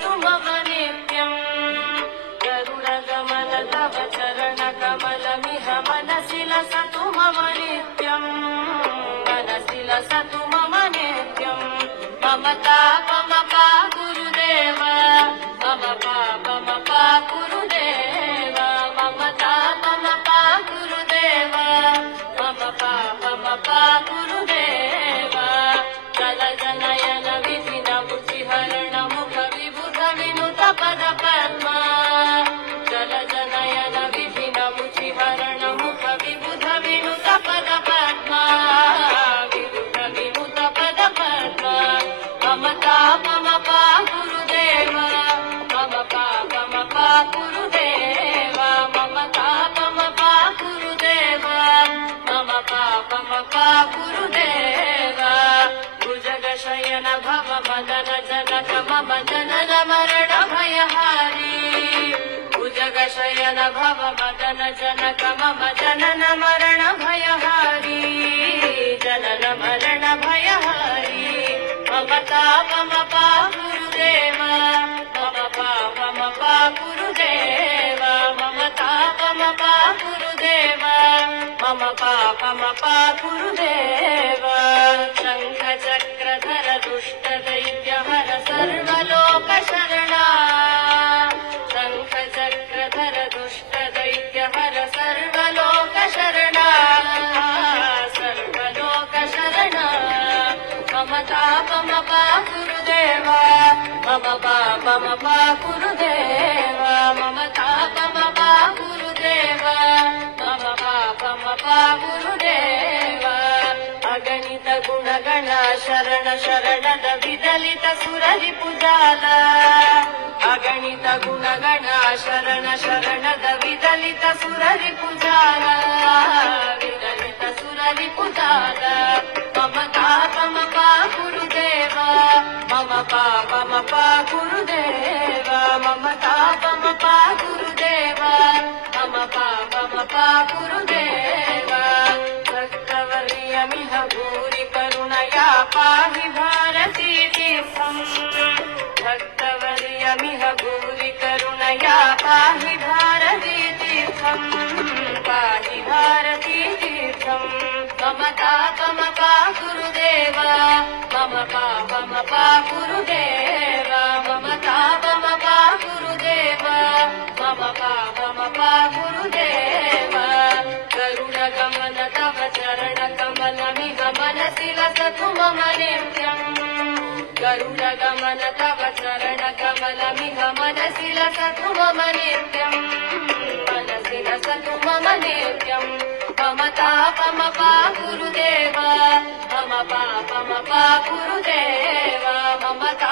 सतु मम नित्यम् गरुडगमन तव चरणकमलमिह मनसि लसतु मम नित्यम् मनसि लसतु मम नित्यम् मम तापमपा गुरुदेव मम पापमपा गुरुदेव मम तापमपा गुरुदेव मम पापमपा गुरुदेव जल जनयन विधिन बुद्धिहरण मुख विबुध विनुत पद पद्मा जल जनयन विधिन बुद्धिहरण मुख विबुध विनुत पद पद्मा विबुध विनुत पद पद्मा मम तापमपा गुरुदेव मम पापमपा गुरुदेव मम तापमपा गुरुदेव मम पापमपा गुरुदेव भुजगशयन भव मदन जनक मम जनन मरण भयहारी भुजगशयन भव मदन जनक मम जनन मरण भयहारी जनन मरण भयहारी मम तापमपा गुरुदेव मम पापमपा गुरुदेव मम तापमपा गुरुदेव मम पापमपा गुरुदेव शङ्ख चक्रधर दुष्ट दैत्यहर सर्वलोकशरणा शङ्ख चक्रधर दुष्ट दैत्यहर सर्वलोकशरणा सर्वलोकशरणा मम तापमपा गुरुदेव मम पापमपा गुरुदेव मम तापमपा गुरुदेव मम पापमपा गुरुदेव अगणित गुणगण शरण शरणद विदलित सुररिपुजाಲ अगणित गुणगण शरण शरणद विदलिತ सुररिपुजाಲ विदलित सुररिपुजाಲ मम तापमपा गुरुदेव मम पापमपा गुरुदेव मम तापमपा गुरुदेव मम पापमपा गुरुदेव भक्तवर्यमिह भूरि करुणया पाहि भारती तीर्थम् भक्तवर्यमिह भूरि करुणया पाहि भारती तीर्थम् पाहि भारती तीर्थम् मम तापमपा गुरुदेव मम पापमपा गुरुदेव मम तापमपा गुरुदेव मम पापमपा गुरुदेव गरुडगमन तव चरणकमलमिह मनसि लसतु मम नित्यम् गरुडगमन तव चरणकमलमिह मनसि लसतु मम नित्यम् मनसि लसतु मम नित्यम् मम तापमपा गुरुदेव मम पापमपा गुरुदेव